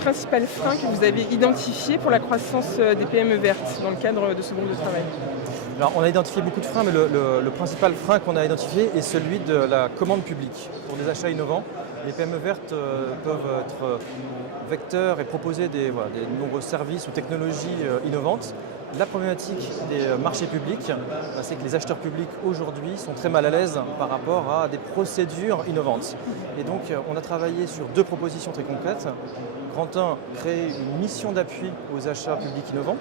principal frein que vous avez identifié pour la croissance des PME vertes dans le cadre de ce groupe de travail? Alors, on a identifié beaucoup de freins, mais le principal frein qu'on a identifié est celui de la commande publique. Pour des achats innovants, les PME vertes peuvent être vecteurs et proposer des nombreux services ou technologies innovantes. La problématique des marchés publics, c'est que les acheteurs publics aujourd'hui sont très mal à l'aise par rapport à des procédures innovantes. Et donc on a travaillé sur 2 propositions très concrètes. Grand 1, créer une mission d'appui aux achats publics innovants,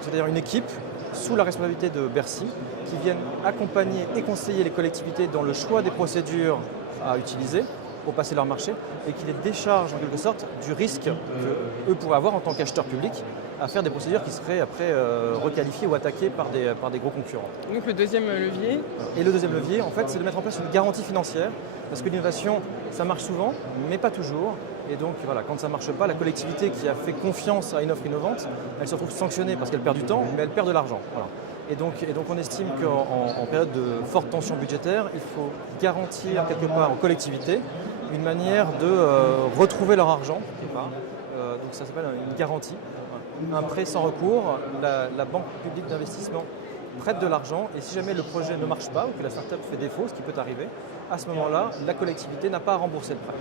c'est-à-dire une équipe sous la responsabilité de Bercy qui viennent accompagner et conseiller les collectivités dans le choix des procédures à utiliser pour passer leur marché et qui les décharge en quelque sorte du risque qu'eux pourraient avoir en tant qu'acheteurs publics à faire des procédures qui seraient après requalifiées ou attaquées par des gros concurrents. Donc le deuxième levier? Et le deuxième levier, en fait, c'est de mettre en place une garantie financière parce que l'innovation, ça marche souvent, mais pas toujours. Et donc voilà, quand ça ne marche pas, la collectivité qui a fait confiance à une offre innovante, elle se retrouve sanctionnée parce qu'elle perd du temps, mais elle perd de l'argent. Voilà. Et donc on estime qu'en période de forte tension budgétaire, il faut garantir quelque part aux collectivités une manière de retrouver leur argent, quelque part. Donc ça s'appelle une garantie, un prêt sans recours. La banque publique d'investissement prête de l'argent et si jamais le projet ne marche pas ou que la start-up fait défaut, ce qui peut arriver, à ce moment-là, la collectivité n'a pas à rembourser le prêt.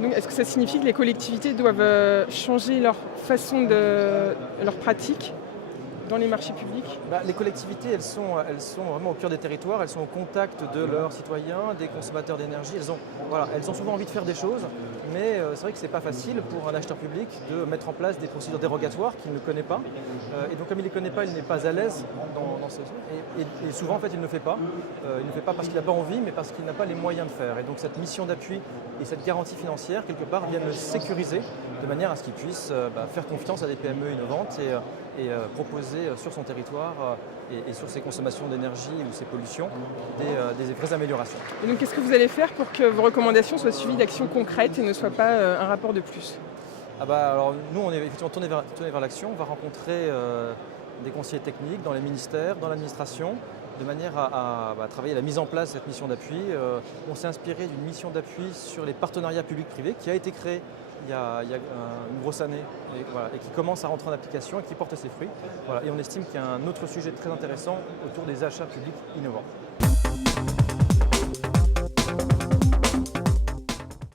Donc, est-ce que ça signifie que les collectivités doivent changer leur façon leur pratique dans les marchés publics? Les collectivités, elles sont vraiment au cœur des territoires, elles sont au contact de leurs citoyens, des consommateurs d'énergie. Elles ont souvent envie de faire des choses, mais c'est vrai que ce n'est pas facile pour un acheteur public de mettre en place des procédures dérogatoires qu'il ne connaît pas. Et donc comme il ne les connaît pas, il n'est pas à l'aise dans ce et souvent en fait il ne le fait pas. Il ne le fait pas parce qu'il n'a pas envie, mais parce qu'il n'a pas les moyens de faire. Et donc cette mission d'appui et cette garantie financière, quelque part, viennent le sécuriser de manière à ce qu'il puisse faire confiance à des PME innovantes et proposer sur son territoire et sur ses consommations d'énergie ou ses pollutions des vraies améliorations. Et donc qu'est-ce que vous allez faire pour que vos recommandations soient suivies d'actions concrètes et ne soient pas un rapport de plus? Alors nous on est effectivement tourné vers l'action, on va rencontrer des conseillers techniques dans les ministères, dans l'administration, de manière à travailler la mise en place de cette mission d'appui. On s'est inspiré d'une mission d'appui sur les partenariats publics-privés qui a été créée il y a une grosse année et qui commence à rentrer en application et qui porte ses fruits. Et on estime qu'il y a un autre sujet très intéressant autour des achats publics innovants.